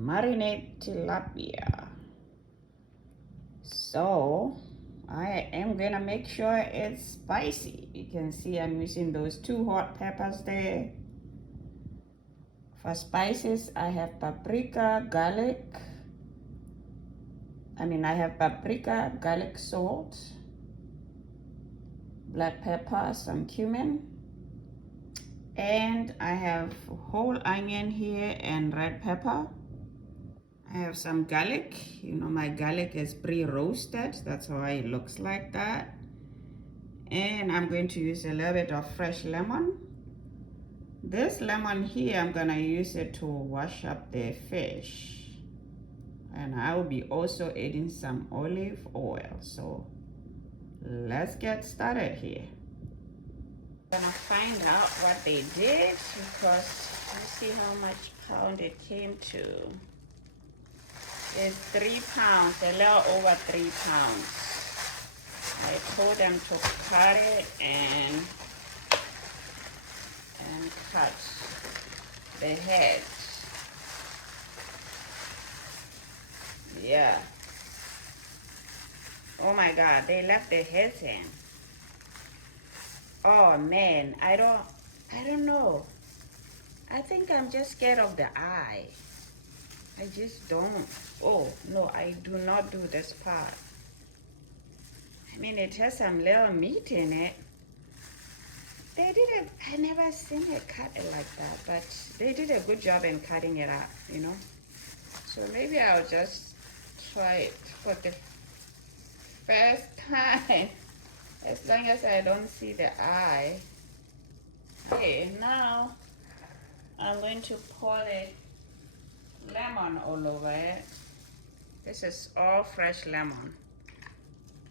marinate tilapia. So I am gonna make sure it's spicy. You can see I'm using those 2 hot peppers there. For spices, I have paprika, garlic. I have paprika, garlic salt, black pepper, some cumin, and I have whole onion here and red pepper. I have some garlic. You know, my garlic is pre-roasted. That's why it looks like that. And I'm going to use a little bit of fresh lemon. This lemon here, I'm gonna use it to wash up the fish. And I will be also adding some olive oil. So let's get started here. I'm gonna find out what they did because you see how much pound it came to. It's 3 pounds, a little over 3 pounds. I told them to cut it and cut the head. Yeah. Oh my God, they left the heads in. Oh man, I don't know. I think I'm just scared of the eye. I just don't. Oh no, I do not do this part. I mean, it has some little meat in it. They did it. I never seen it cut it like that, but they did a good job in cutting it up, you know. So maybe I'll just try it for the first time, as long as I don't see the eye. Okay, now I'm going to pour the lemon all over it. This is all fresh lemon.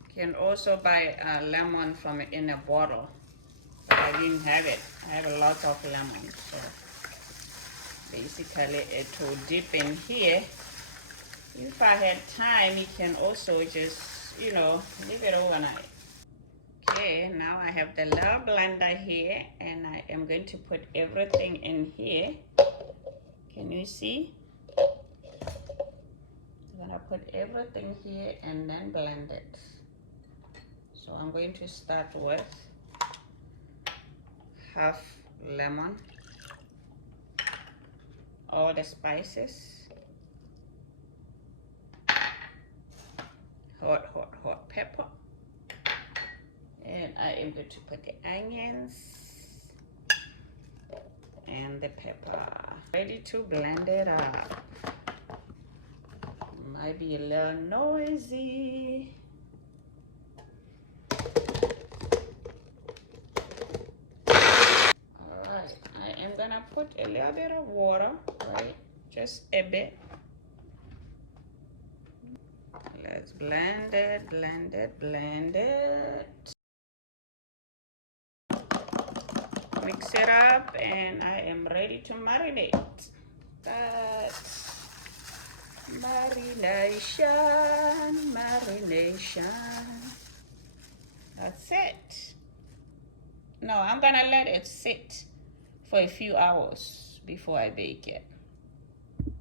You can also buy a lemon from in a bottle, but I didn't have it. I have a lot of lemon, so basically it will dip in here. If I had time, you can also just, you know, leave it overnight. Okay, now I have the little blender here, and I am going to put everything in here. Can you see? I'm gonna put everything here and then blend it. So I'm going to start with half lemon, all the spices, hot pepper, and I am going to put the onions and the pepper. Ready to blend it up. Might be a little noisy. Alright, I am gonna put a little bit of water, right? Just a bit. Let's blend it, blend it, blend it. Mix it up, and I am ready to marinate. Marination. That's it. No, I'm gonna let it sit for a few hours before I bake it.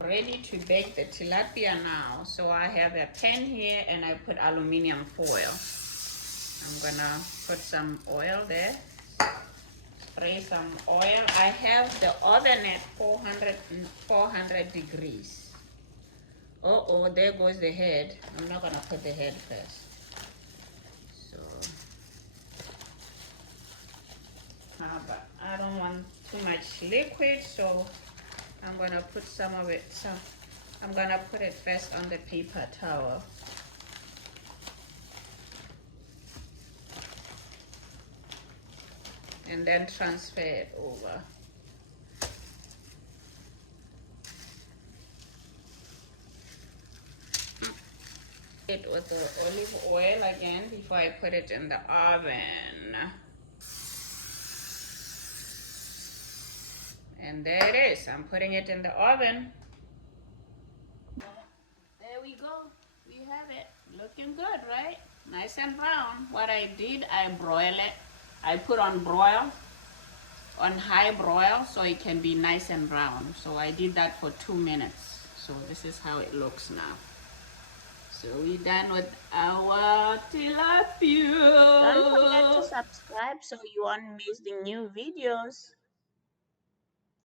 Ready to bake the tilapia now. So I have a pan here and I put aluminum foil. I'm gonna put some oil there. Spray some oil. I have the oven at 400 degrees. Oh, there goes the head. I'm not gonna put the head first. So, but I don't want too much liquid, so I'm gonna put some of it. So I'm gonna put it first on the paper towel. And then transfer it over. It with the olive oil again before I put it in the oven. And there it is. I'm putting it in the oven. There we go. We have it. Looking good, right? Nice and brown. What I did, I broil it. I put on broil, on high broil, so it can be nice and brown. So I did that for 2 minutes. So this is how it looks now. So we're done with our tilapia. Don't forget to subscribe so you won't miss the new videos.